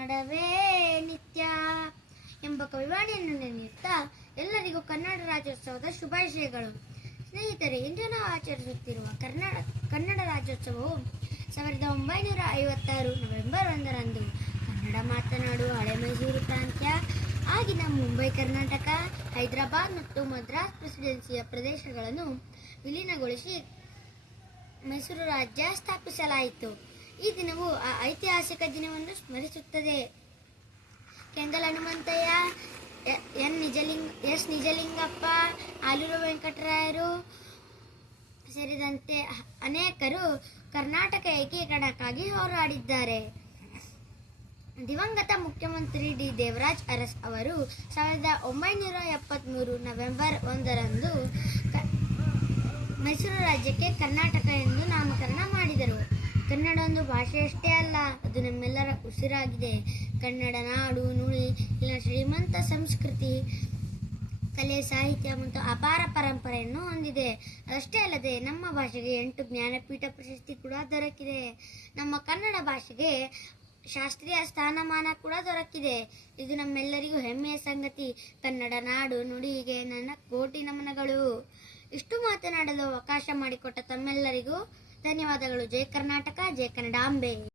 ಕನ್ನಡವೇ ನಿತ್ಯ ಎಂಬ ಕವಿವಾಣಿಯನ್ನು ನೆನೆಯುತ್ತಾ ಎಲ್ಲರಿಗೂ ಕನ್ನಡ ರಾಜ್ಯೋತ್ಸವದ ಶುಭಾಶಯಗಳು. ಸ್ನೇಹಿತರೆ, ಇಂದು ನಾವು ಆಚರಿಸುತ್ತಿರುವ ಕನ್ನಡ ರಾಜ್ಯೋತ್ಸವವು 1956 ನವೆಂಬರ್ 1ರಂದು ಕನ್ನಡ ಮಾತನಾಡುವ ಹಳೆ ಮೈಸೂರು ಪ್ರಾಂತ್ಯ, ಆಗಿನ ಮುಂಬೈ ಕರ್ನಾಟಕ, ಹೈದರಾಬಾದ್ ಮತ್ತು ಮದ್ರಾಸ್ ಪ್ರೆಸಿಡೆನ್ಸಿಯ ಪ್ರದೇಶಗಳನ್ನು ವಿಲೀನಗೊಳಿಸಿ ಮೈಸೂರು ರಾಜ್ಯ ಸ್ಥಾಪಿಸಲಾಯಿತು. ಈ ದಿನವು ಆ ಐತಿಹಾಸಿಕ ದಿನವನ್ನು ಸ್ಮರಿಸುತ್ತದೆ. ಕೆಂಗಲ್ ಹನುಮಂತಯ್ಯ, ಎಸ್ ನಿಜಲಿಂಗಪ್ಪ, ಆಲೂರು ವೆಂಕಟರಾಯರು ಸೇರಿದಂತೆ ಅನೇಕರು ಕರ್ನಾಟಕ ಏಕೀಕರಣಕ್ಕಾಗಿ ಹೋರಾಡಿದ್ದಾರೆ. ದಿವಂಗತ ಮುಖ್ಯಮಂತ್ರಿ ಡಿ. ದೇವರಾಜ ಅರಸ್ ಅವರು 1973 ನವೆಂಬರ್ 1ರಂದು ಮೈಸೂರು ರಾಜ್ಯಕ್ಕೆ ಕರ್ನಾಟಕ ಎಂದು ನಾಮಕರಣ ಮಾಡಿದರು. ಕನ್ನಡ ಒಂದು ಭಾಷೆಯಷ್ಟೇ ಅಲ್ಲ, ಅದು ನಮ್ಮೆಲ್ಲರ ಉಸಿರಾಗಿದೆ. ಕನ್ನಡ ನಾಡು ನುಡಿ ಇಲ್ಲಿನ ಶ್ರೀಮಂತ ಸಂಸ್ಕೃತಿ, ಕಲೆ, ಸಾಹಿತ್ಯ ಮತ್ತು ಅಪಾರ ಪರಂಪರೆಯನ್ನು ಹೊಂದಿದೆ. ಅದಷ್ಟೇ ಅಲ್ಲದೆ ನಮ್ಮ ಭಾಷೆಗೆ 8 ಜ್ಞಾನಪೀಠ ಪ್ರಶಸ್ತಿ ಕೂಡ ದೊರಕಿದೆ. ನಮ್ಮ ಕನ್ನಡ ಭಾಷೆಗೆ ಶಾಸ್ತ್ರೀಯ ಸ್ಥಾನಮಾನ ಕೂಡ ದೊರಕಿದೆ. ಇದು ನಮ್ಮೆಲ್ಲರಿಗೂ ಹೆಮ್ಮೆಯ ಸಂಗತಿ. ಕನ್ನಡ ನಾಡು ನುಡಿಗೆ ನನ್ನ ಕೋಟಿ ನಮನಗಳು. ಇಷ್ಟು ಮಾತನಾಡಲು ಅವಕಾಶ ಮಾಡಿಕೊಟ್ಟ ತಮ್ಮೆಲ್ಲರಿಗೂ ಧನ್ಯವಾದಗಳು. ಜೈ ಕರ್ನಾಟಕ, ಜೈ ಕನ್ನಡಾಂಬೆ.